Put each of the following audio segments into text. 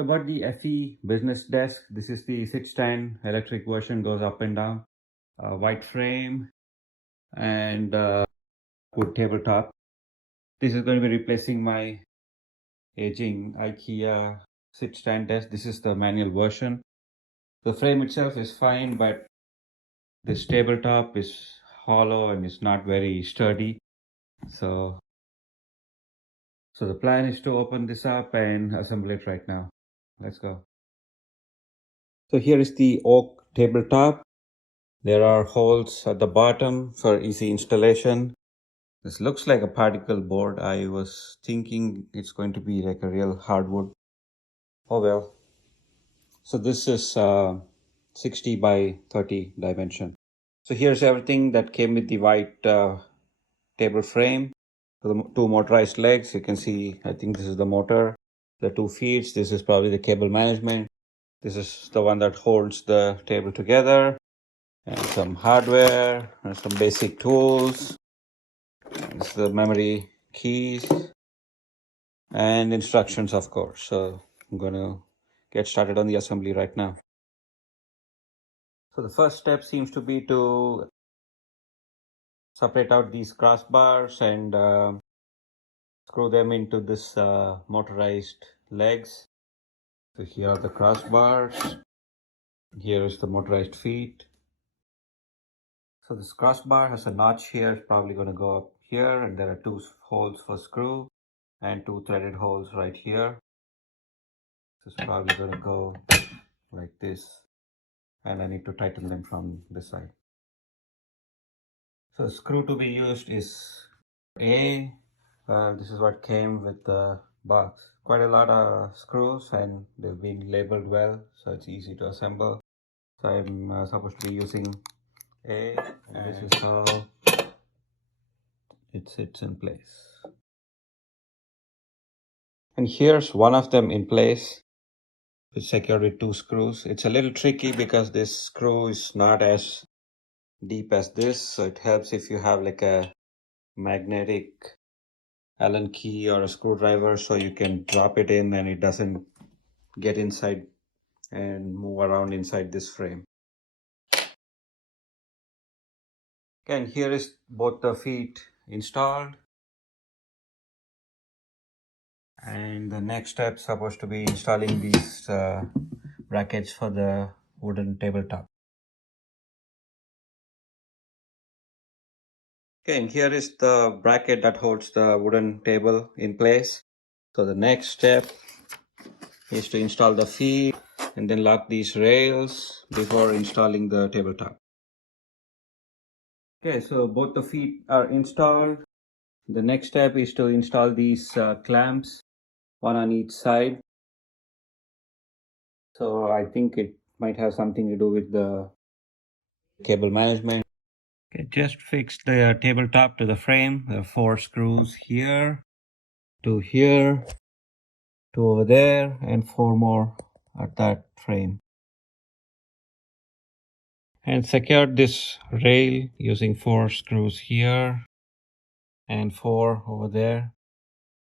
So about the Effy Business Desk, this is the sit stand electric version, goes up and down, white frame and wood tabletop. This is going to be replacing my aging IKEA sit stand desk. This is the manual version. The frame itself is fine, but this tabletop is hollow and it's not very sturdy. So the plan is to open this up and assemble it right now. Let's go. So here is the oak tabletop. There are holes at the bottom for easy installation. This looks like a particle board. I was thinking it's going to be like a real hardwood. Oh well. So this is 60 by 30 dimension. So here's everything that came with the white table frame. The two motorized legs. You can see, I think this is the motor. The 2 feet. This is probably the cable management. This is the one that holds the table together. And some hardware and some basic tools. This is the memory keys and instructions, of course. So I'm going to get started on the assembly right now. So the first step seems to be to separate out these crossbars and screw them into this motorized legs. So here are the crossbars. Here is the motorized feet. So this crossbar has a notch here. It's probably going to go up here, and there are 2 holes for screw and 2 threaded holes right here. This is probably going to go like this, and I need to tighten them from this side. So the screw to be used is A. This is what came with the box. Quite a lot of screws, and they've been labeled well, so it's easy to assemble. So I'm supposed to be using A, and this is how it sits in place. And here's one of them in place. It's secured with 2 screws. It's a little tricky because this screw is not as deep as this, so it helps if you have like a magnetic Allen key or a screwdriver, so you can drop it in and it doesn't get inside and move around inside this frame. Okay, and here is both the feet installed, and the next step is supposed to be installing these brackets for the wooden tabletop. Okay, and here is the bracket that holds the wooden table in place. So the next step is to install the feet and then lock these rails before installing the tabletop. Okay, so both the feet are installed. The next step is to install these clamps, one on each side. So I think it might have something to do with the cable management. Okay, just fix the tabletop to the frame. There are 4 screws here, 2 here, 2 over there, and 4 more at that frame. And secured this rail using 4 screws here and 4 over there,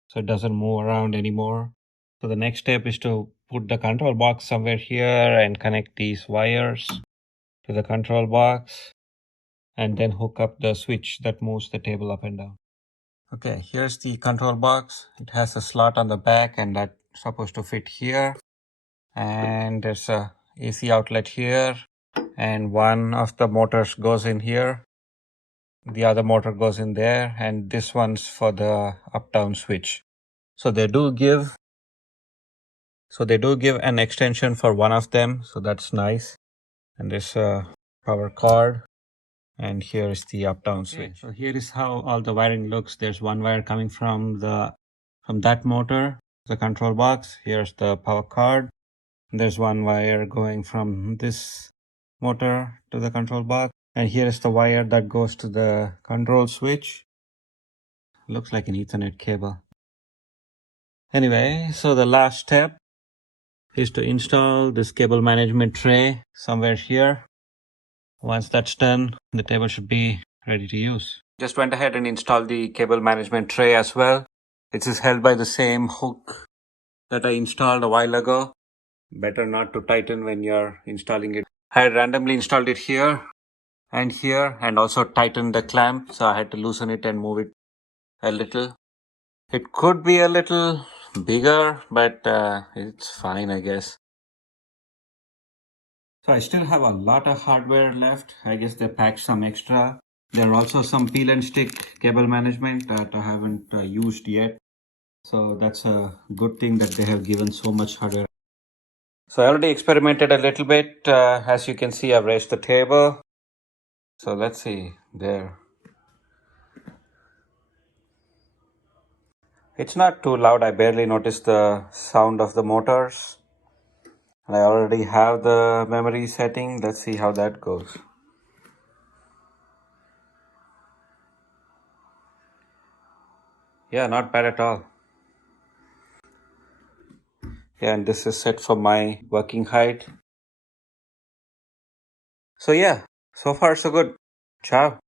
so it doesn't move around anymore. So the next step is to put the control box somewhere here and connect these wires to the control box, and then hook up the switch that moves the table up and down. Okay, here's the control box. It has a slot on the back, and that's supposed to fit here. And there's a AC outlet here, and one of the motors goes in here. The other motor goes in there, and this one's for the up-down switch. So they do give an extension for one of them, so that's nice. And there's a power cord, and here is the up-down switch. So here is how all the wiring looks. There's one wire coming from that motor, the control box. Here's the power cord. There's one wire going from this motor to the control box, and here is the wire that goes to the control switch. Looks like an Ethernet cable. Anyway, so the last step is to install this cable management tray somewhere here. Once that's done, the table should be ready to use. Just went ahead and installed the cable management tray as well. It is held by the same hook that I installed a while ago. better not to tighten when you're installing it. I had randomly installed it here and also tightened the clamp, so I had to loosen it and move it a little. It could be a little bigger, but it's fine, I guess. So I still have a lot of hardware left. I guess they packed some extra. There are also some peel and stick cable management that I haven't used yet. So that's a good thing that they have given so much hardware. So I already experimented a little bit. As you can see, I've raised the table. So let's see there. It's not too loud. I barely notice the sound of the motors. I already have the memory setting. Let's see how that goes. Yeah, not bad at all. Yeah, and this is set for my working height. So yeah, so far so good. Ciao.